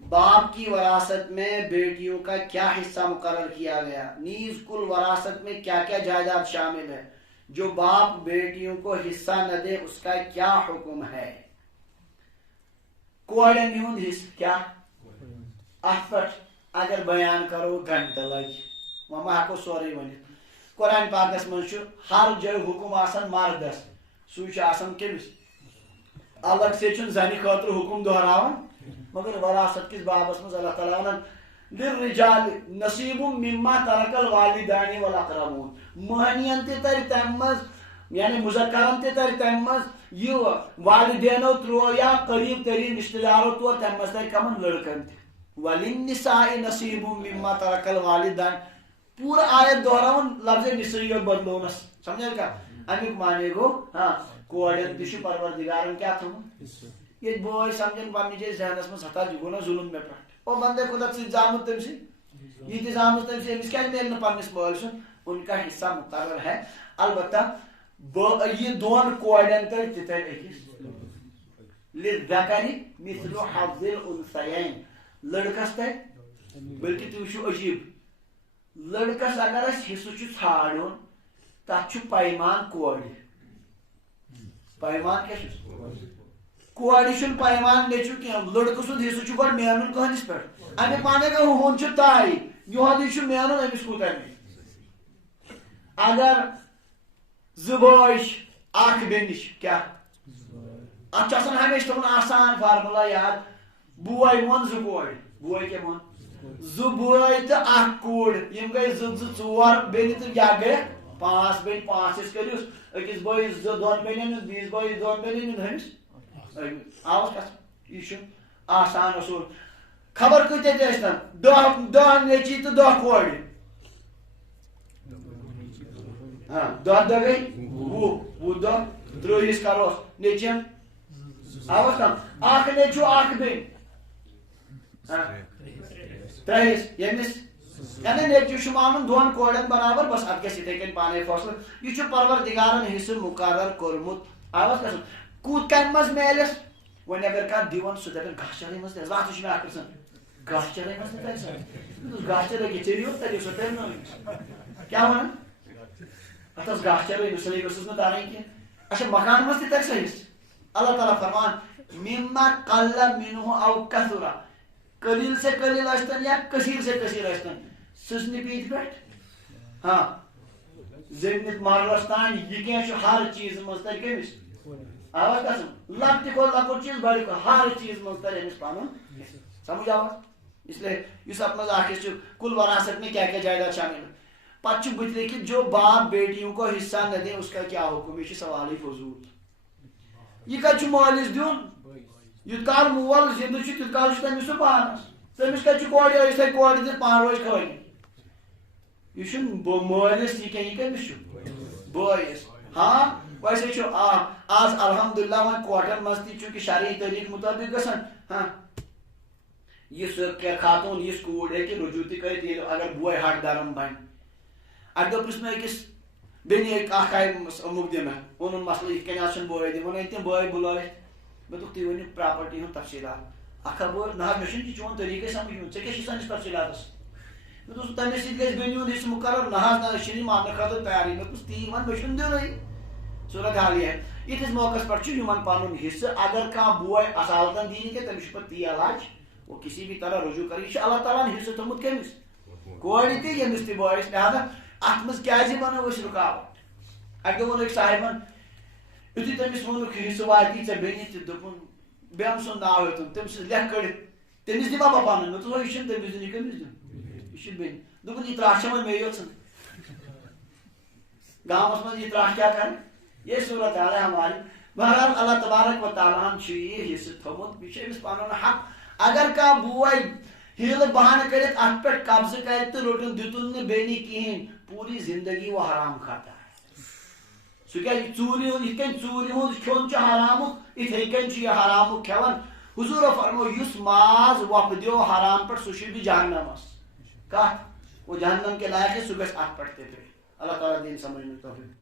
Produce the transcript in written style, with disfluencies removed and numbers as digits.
باپ کی وراثت میں بیٹیوں کا کیا حصہ مقرر کیا گیا، نیز کل وراثت میں کیا کیا جائیداد شامل ہے، جو باپ بیٹیوں کو حصہ نہ دے اس کا کیا حکم ہے۔ کوڑن ہند حصہ کیا ات پہ اگر بیان کرو گھنٹہ لگ وما ہکو سوری ونت۔ قرآن پاکس من ہر جائے حکم آسان مردس، سوچ آسان کمس الگ سے زنی خاطر حکم دہراون، مگر وراثت کس بابس مز اللہ تعالیٰ ونان للرجال نصیب مما ترک الوالدان والاقربون، مہنین تہ تر تم مز یعنی مذکرن تہ تر تم مز یہ والدینو ترو یا قریب ترین رشتہ دارو تو تم مز تر کمن لڑکن تہ وللنساء نصیب مما ترک الوالدان، پورا آیت دہراون لفظ نسائی بدلونس سمجھا کیا امیک معنی گو ہاں کوڑن تہ پروردگارن کیا تھومت یہ بوائے سمجھن پنہ جائے ذہنس من ہتا گو نا ظلم مے پہ وہ بندے خدا سی زامت تم سی یہ تہ زامت تم سی امس کیا مل پنس بول سن ان کا حصہ مقرر ہے۔ البتہ یہ دون کوڑن تر تہ اکس للذکر مثل حظ الانثیین، لڑکس تہ بلکہ تہ وچھو عجیب لڑکس اگر اس حصہ ژھانڈن تک پیمان کوڑ پیمان کیا کوڑ پیمان نیچو کی لڑکہ سند حصہ گوڑ مینن کہنس پہ امی پانے کا ہون تائی یہ مینن امس کوتا اگر زبائش اخ بینش کیا اتھ ہمیشہ تمن آسان فارمولہ یاد بوائے مون زٕ کورِ بوائے کیا مون زٕ بوائے تو اخ کوڑ یم گئی ژور بیٚنہِ تہٕ کیا گئی پانٛژھ بیٚنہِ پانٛژھس کٔرِوس أکِس بٲیِس دۄن بیٚنٮ۪ن ہُنٛد بیٚیِس بٲیِس دۄن بیٚنٮ۪ن ہُنٛد ہُمِس آواز کتھ یہ آسان اصول خبر کۭتیاہ تہِ ٲسۍتن دہ نیچی تو دہ کورِ ہاں دہ دہ گئی وُہ دہ ترٛہِس کروس نیچین آواز کم اکھ نیچو اکھ بیٚنہِ ترٛیِس ییٚمِس یعنی نیچو مانن دون کوڑن برابر بس ات گژھِ یِتھے کٔنۍ پانے فٲصلہٕ یہ چھُ پروردگارن حصہٕ مقرر کوٚرمُت آواز کھسان کوٗت کمہِ منٛز میلس وۄنۍ اگر کانٛہہ دِوان سُہ دپان گاسہٕ چرٲے منٛز تہِ وقت چھُ مےٚ اکھ پرژھان گاسہٕ چرٲے منٛز تہِ ترِ سا گاسہٕ چرٲے کہِ ژےٚ ترِ سۄ ترِ نہٕ کیٛاہ ونان اتھ ٲس گاسہٕ چرٲے سۄے گٔژھٕس نہٕ ترٕنۍ کینٛہہ اچھا مکان منٛز تہِ ترِ سا حصہٕ اللہ تعالیٰ فرمان مما قل منہ او کثر قلیل سے قلیل ٲسۍتن یا کثیر سے کثیر ٲسۍتن سٕژنہِ پیٖنتہِ پٮ۪ٹھ ہاں زٔمیٖنِس مۄغلس تام یہ کینٛہہ چھُ ہر چیٖز منٛز ترِ کٔمِس آواز گژھان لۄکٹہِ کھۄتہٕ لۄکُٹ چیٖز بڑِ کھۄتہٕ ہر چیٖز منٛز ترِ أمِس پنُن سمجھ آواز اس لیے اس اتھ منٛز اکھ چھُ کل وراثت میں کیا کیا جائیداد شامل ہے پتہٕ چھُ بٕتھِ لیکھِتھ جو باپ بیٹیوں کو حصہ نہ دے اس کا کیا حکم یہ چھُ سوالٕے فضوٗل یہ کتہِ چھُ مٲلِس دیُن یوٗت کال مول زندٕ چھُ تیوٗت کال چھُ تٔمِس سُہ پانس تٔمِس کتہِ چھُ کورِ ٲسۍ تھے کورِ دِتھ پانہٕ روزِ خٲلی یہ چھُنہٕ مٲلِس یہ کینٛہہ یہ کٔمِس چھُ بٲیِس ہاں ویسے چھُ آز الحمدللہ وۄنۍ کوٹن منٛز تہِ چوٗنٛکہِ شرعی طریٖقہٕ مُطٲبق گژھان ہاں یُس خاتوٗن یُس کوٗر ہیٚکہِ رجوٗع تہِ کٔرِتھ ییٚلہِ اگر بوے ہٹ درم بنہِ اکہِ دۄہ پرٛژھ مےٚ أکِس بیٚنہِ اکھ آیہِ مُقدِمہ ووٚنُن مسلہٕ یِتھ کٔنۍ آز چھُنہٕ بٲے دِوان أنۍ تِم بٲے بُلٲوِتھ مےٚ دوٚپ تُہۍ ؤنِو پراپرٹی ہُنٛد تفصیٖلات اکھ ہا بہٕ نہ حظ مےٚ چھُنہٕ یہِ چون طریٖقے سمجھ یِوان ژےٚ کیٛاہ چھُے سٲنِس تفصیٖلاتس مےٚ دوٚپُس تٔمِس سۭتۍ گژھِ بیٚنہِ ہُنٛد حصہٕ مُقرر نہ حظ نہ أسۍ چھِنہٕ یہِ ماننہٕ خٲطرٕ تیارٕے مےٚ دوٚپُس تی وۄنۍ مےٚ چھُنہٕ دِنُے صوٗرت حال یہِ یِتھِس موقعس پٮ۪ٹھ چھُ یِمن پنُن حصہٕ اگر کانٛہہ بوے اصالتن دی نہٕ کینٛہہ تٔمِس چھُ پتہٕ تی علاج وہ کسی بھی طرح رجوع کرے یہ چھُ اللہ تعالیٰ ہن حصہٕ تھوٚمُت کٔمِس کورِ تہِ ییٚمِس تہِ بٲیِس لہذا اتھ منٛز کیازِ بنٲو أسۍ رُکاوٹ اکہِ دۄہ ووٚن أکۍ صاحبن یُتھُے تٔمِس ووٚنُکھ حصہٕ واتی ژےٚ بیٚنہِ تہِ دوٚپُن بیٚنہِ سُنٛد ناو ہیوٚتُن تٔمِس لیکھ کٔڑِتھ تٔمِس دِما بہٕ پنُن مےٚ دوٚپ یہِ چھُنہٕ تٔمِس دیُن یہِ کٔمِس دیُن یہِ چھُ بیٚنہِ دوٚپُن یہِ ترٛٹھ چھےٚ وۄنۍ مے یوت ژھٕن گامس منٛز یہِ ترٛٹھ کیٛاہ کرِ یہ صورت حال ہے ہماری بہرحال اللہ تبارک و تعالیٰ ہن چھُ یہِ حصہٕ تھوٚمُت یہِ چھُ أمِس پنُن حق اگر کانٛہہ بوے ہیٖلہٕ بہانہٕ کٔرِتھ اتھ پٮ۪ٹھ قبضہٕ کرِ تہٕ روٚٹُن دِتُن نہٕ بیٚنہِ کِہیٖنۍ پوٗری زندگی وہ حرام کھاتا ہے سُہ کیٛازِ ژوٗرِ ہُنٛد یِتھ کٔنۍ ژوٗرِ ہُنٛد کھیوٚن چھُ حرامُک یِتھے کٔنۍ چھُ یہِ حرامُک کھٮ۪وان حضوٗرو فرموو یُس ماز وۄپدیو حرام پٮ۪ٹھ سُہ چھُ جہنمس کتھ وہ جہنم کے لائق ہے سُہ گژھِ اتھ پٮ۪ٹھ تہِ اللہ تعالیٰ دِیِن سمجھنُک توفیٖق